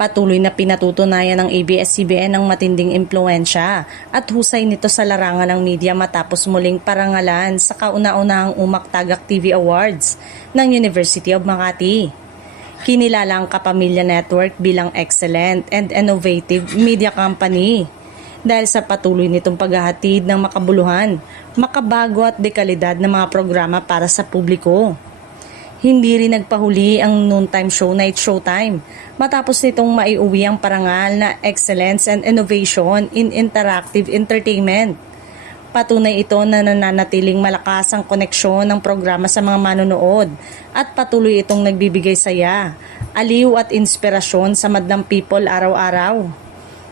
Patuloy na pinatutunayan ng ABS-CBN ang matinding impluensya at husay nito sa larangan ng media matapos muling parangalan sa kauna-unahang Umaktagak TV Awards ng University of Makati. Kinilala ang Kapamilya Network bilang excellent and innovative media company dahil sa patuloy nitong paghahatid ng makabuluhan, makabago at dekalidad ng mga programa para sa publiko. Hindi rin nagpahuli ang noontime show Night Showtime matapos nitong maiuwi ang parangal na Excellence and Innovation in Interactive Entertainment. Patunay ito na nananatiling malakas ang koneksyon ng programa sa mga manonood at patuloy itong nagbibigay saya, aliw at inspirasyon sa madlang people araw-araw.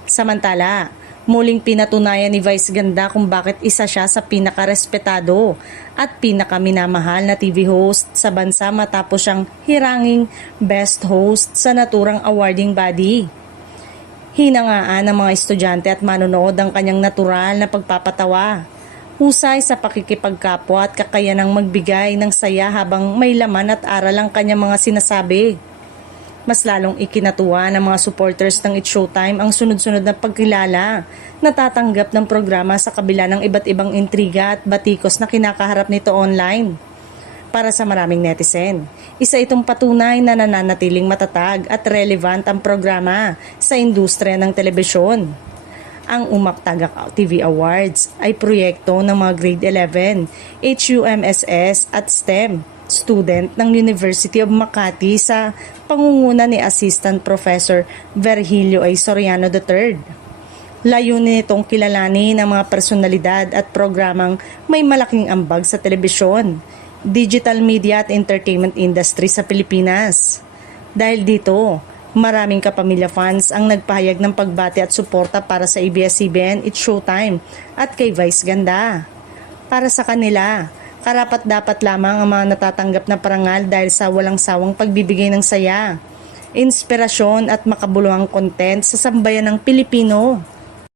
Samantala, muling pinatunayan ni Vice Ganda kung bakit isa siya sa pinakarespetado at pinakaminamahal na TV host sa bansa matapos siyang hiranging best host sa naturang awarding body. Hinangaan ng mga estudyante at manonood ang kanyang natural na pagpapatawa, husay sa pakikipagkapwa at kakayanang magbigay ng saya habang may laman at aral ang kanyang mga sinasabi. Mas lalong ikinatuwa ng mga supporters ng It's Showtime ang sunod-sunod na pagkilala na tatanggap ng programa sa kabila ng iba't ibang intriga at batikos na kinakaharap nito online. Para sa maraming netizen, isa itong patunay na nananatiling matatag at relevant ang programa sa industriya ng telebisyon. Ang Umaktagak TV Awards ay proyekto ng mga grade 11, HUMSS at STEM student ng University of Makati sa pangunguna ni Assistant Professor Virgilio A. Soriano III. Layunin nitong kilalanin ang mga personalidad at programang may malaking ambag sa telebisyon, digital media at entertainment industry sa Pilipinas. Dahil dito, maraming kapamilya fans ang nagpahayag ng pagbati at suporta para sa ABS-CBN It's Showtime at kay Vice Ganda. Para sa kanila, karapat-dapat lamang ang mga natatanggap na parangal dahil sa walang sawang pagbibigay ng saya, inspirasyon at makabuluhang content sa sambayan ng Pilipino.